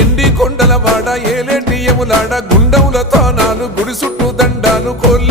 ఎండి కొండల వాడ ఏలేటి ఎములాడ గుండముల తానాలు గుడి చుట్టూ దండాలు కోల్లే